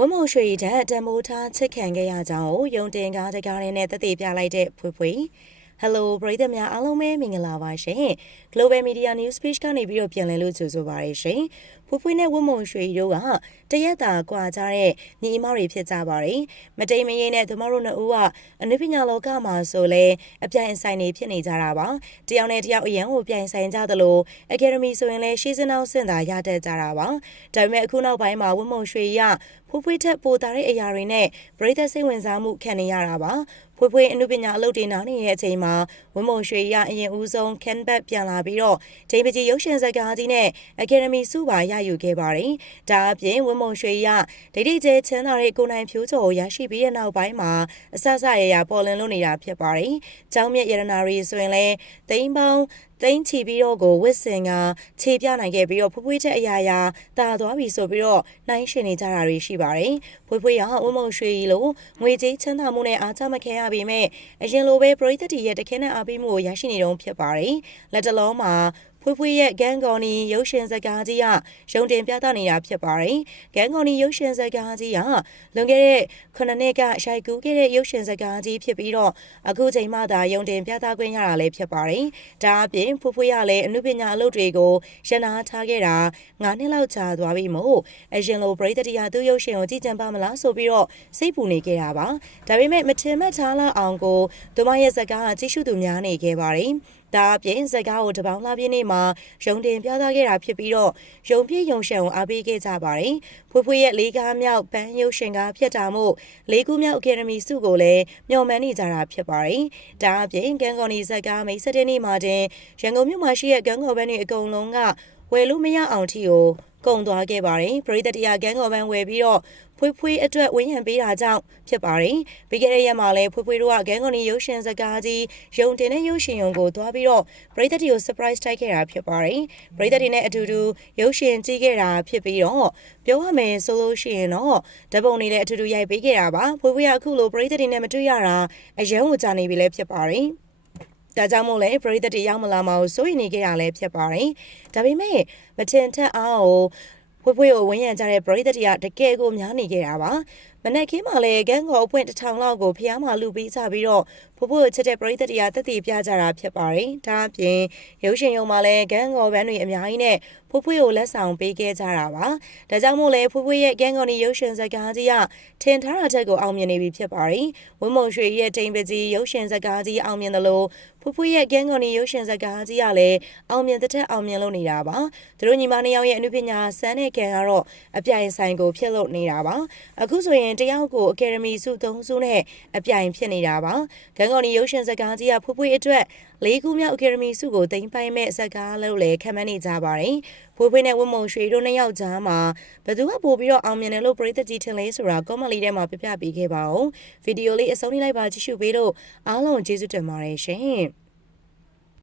ဝမုံရွှေဓာတ်တမိုးထားချစ်ခံခဲ့ရကြောင်းကိုယုံတင်ကားတကားရင်းနဲ့တသက်ပြလိုက်တဲ့ဖွေဖွေ Hello ပရိသတ်များအားလုံးပဲမင်္ဂလာပါရှင် Global Media News Page ကနေပြီးတော့ပြန်လည်လို့ကြိုဆိုပါရရှင်ဖွေဖွေနဲ့ဝမုံရွှေတို့ကတရက်တာကွာကြတဲ့ညီအမတွေဖြစ်ကြပါတယ်မတိမ်မရင်နဲ့သူမတို့နှစ်ဦးကအနုပညာလောကမှာဆိုလဲအပြိုင်အဆိုင်နေဖြစ်နေကြတာပါတယောက်နဲ့တယောက်အရန်ကိုပြိုင်ဆိုင်ကြသလို Academy ဆိုရင်လဲရှေးစနောက်စင်သာရတတ်ကြတာပါဒါပေမဲ့အခုနောက်ပိုင်းမှာဝမုံရွှေရဖွေဖွေထက်ပိုတာတဲ့အရာတွေနဲ့ပရိသတ်စိတ်ဝင်စားမှုခံနေရတာပါဖွေဖွေအမှုပညာအလုပ်တွေနားနေတဲ့အချိန်မှာဝင်းမုံရွှေရအရင်ဦးဆုံး Canbat ပြန်လာပြီးတော့ဂျိမ်းပကြီးရုပ်ရှင်ဇာတ်ကားကြီးနဲ့ Academy ဆုပါရယူခဲ့ပါတယ်။ဒါအပြင်ဝင်းမုံရွှေရဒိတ်ဒိတ်ကျဲချမ်းသာတဲ့ကိုနိုင်ဖြိုးကျော်ကိုရရှိပြီးတဲ့နောက်ပိုင်းမှာအဆအဆရရပေါ်လင်းလို့နေတာဖြစ်ပါတယ်။ကျောင်းမြတ်ရတနာရီဆိုရင်လည်းတိမ်ပေါင်းတိမ့်ချီပြီးတော့ကိုဝစ်စင်ကခြေပြနိုင်ခဲ့ပြီးတော့ဖွေးဖွေးချက်အရာရာတာသွားပြီဆိုပြီးတော့နိုင်ရှင်နေကြတာတွေရှိပါတယ်။ဖွေးဖွေးရဝမုံရွှေကြီးလိုငွေကြေးချမ်းသာမှုနဲ့အားချမခံရပေမဲ့အရင်လိုပဲပရိသတ်တီရဲ့တခဲနဲ့အားပေးမှုကိုရရှိနေတုန်းဖြစ်ပါတယ်။လက်တလုံးမှာ ဖွေးဖွေးရဲ့ဂန်ဂေါ်နီရုပ်ရှင်ဇာတ်ကားကြီးကရုံတင်ပြသနေတာဖြစ်ပါတယ်။ဂန်ဂေါ်နီရုပ်ရှင်ဇာတ်ကားကြီးကလွန်ခဲ့တဲ့9နှစ်ကရှိုက်ကူးခဲ့တဲ့ရုပ်ရှင်ဇာတ်ကားကြီးဖြစ်ပြီးတော့အခုချိန်မှသာရုံတင်ပြသခွင့်ရတာလည်းဖြစ်ပါတယ်။ဒါအပြင်ဖွေးဖွေးရလည်းအမှုပညာအလုပ်တွေကိုရနာထားခဲ့တာ9နှစ်လောက်ကြာသွားပြီမို့အရင်လိုပရိသတ်တရားသူရုပ်ရှင်ကိုကြည်ကြံပါမလားဆိုပြီးတော့စိတ်ပူနေခဲ့တာပါ။ဒါပေမဲ့မထင်မှတ်ထားလောက်အောင်ကိုသူမရဲ့ဇာတ်ကားကကြည့်ရှုသူများနေခဲ့ပါတယ်။ဒါအပြင်ဇက်ကားကိုတပေါင်းလာပြင်းနေမှာရုံတင်ပြသခဲ့တာဖြစ်ပြီးတော့ရုံပြည့်ရုံရှံကိုအားပေးခဲ့ကြပါတယ်။ဖွေးဖွေးရဲ့လေးကားမြောက်ပန်းရုပ်ရှင်ကားဖြစ်တာမို့လေးခုမြောက်အကယ်ဒမီဆုကိုလည်းမျှော်မှန်းနေကြတာဖြစ်ပါတယ်။ဒါအပြင်ကန်ကော်နီဇက်ကားမိတ်ဆက်တဲ့နေ့မှာတင်ရန်ကုန်မြို့မှာရှိတဲ့ကန်ကော်ဘန်းတွေအကုန်လုံးက ဝယ်လို့မရအောင်ထီကိုကုန်သွားခဲ့ပါတယ်ပရိသတ်တရားဂန်းကော်ဘန်ဝယ်ပြီးတော့ဖွေးဖွေးအတွက်ဝင်းရံပေးတာကြောင့်ဖြစ်ပါတယ်ပြီးခဲ့တဲ့ရက်မှာလည်းဖွေးဖွေးတို့ကဂန်းကော်နီရုပ်ရှင်စကားကြီးရုံတင်တဲ့ရုပ်ရှင်ရုံကိုသွားပြီးတော့ပရိသတ်တွေကို surprise တိုက်ခဲ့တာဖြစ်ပါတယ်ပရိသတ်တွေနဲ့အတူတူရုပ်ရှင်ကြည့်ခဲ့တာဖြစ်ပြီးတော့ပြောရမယ်ဆိုလို့ရှိရင်တော့ဓပုံတွေလည်းအတူတူရိုက်ပေးခဲ့တာပါဖွေးဖွေးကအခုလိုပရိသတ်တွေနဲ့မတွေ့ရတာအယံကိုကြာနေပြီလည်းဖြစ်ပါတယ် ဒါကြောင့်မို့လဲပရိသတ်တွေရောက်မလာမအောင်စိုးရိမ်နေကြတာလည်းဖြစ်ပါတယ်။ဒါပေမဲ့မထင်ထက်အောင်ဖွေးဖွေးကိုဝန်းရံကြတဲ့ပရိသတ်တွေကတကယ်ကိုများနေကြတာပါမနက်ခင်းမှာလည်းဂန်းကောအပွင့်တစ်ထောင်လောက်ကိုဖျားမှလူပြီးကြပြီးတော့ဖိုးဖိုးချစ်တဲ့ပရိသတ်တွေကတက်တည်ပြကြတာဖြစ်ပါတယ်ဒါအပြင်ရုပ်ရှင်ရုံမှာလည်းဂန်းကောဘန်းတွေအများကြီးနဲ့ ဖိုးဖွေးကိုလက်ဆောင်ပေးခဲ့ကြတာပါဒါကြောင့်မို့လဲဖိုးဖွေးရဲ့ဂန်းကောနီရုပ်ရှင်ဇာတ်ကားကြီးကထင်ထားတာချက်ကိုအောင်မြင်နေပြီဖြစ်ပါတယ်ဝင်းမုံရွှေရဲ့တိမ်ပကြီးရုပ်ရှင်ဇာတ်ကားကြီးအောင်မြင်တယ်လို့ဖွဖွရဲ့ဂန်းကွန်နီရုပ်ရှင်ဇာတ်ကားကြီးကလည်းအောင်မြင်တဲ့ထက်အောင်မြင်လို့နေတာပါသူတို့ညီမနှစ်ယောက်ရဲ့အနုပညာစမ်းတဲ့ကန်ကတော့အပြိုင်ဆိုင်ကိုဖြစ်လို့နေတာပါအခုဆိုရင်တယောက်ကိုအကယ်ဒမီဆုသုံးဆုနဲ့အပြိုင်ဖြစ်နေတာပါဂန်ကော်နီရုပ်ရှင်ဇာတ်ကားကြီးကဖွဖွအတွက်လေးခုမြောက်အကယ်ဒမီဆုကိုတင်ပိုင်မဲ့ဇာတ်ကားလို့လည်းခံမှန်းနေကြပါတယ်ဖွဖွနဲ့ဝင်းမုံရွှေတို့နှစ်ယောက်ကြားမှာဘယ်သူကပို့ပြီးတော့အောင်မြင်တယ်လို့ပရိသတ်ကြီးထင်လဲဆိုတာကောမန့်လေးထဲမှာပြပြပေးခဲ့ပါဦးဗီဒီယိုလေးအဆုံးထိလိုက်ပါကြည့်ရှုပေးလို့အားလုံးကျေးဇူးတင်ပါတယ်ရှင်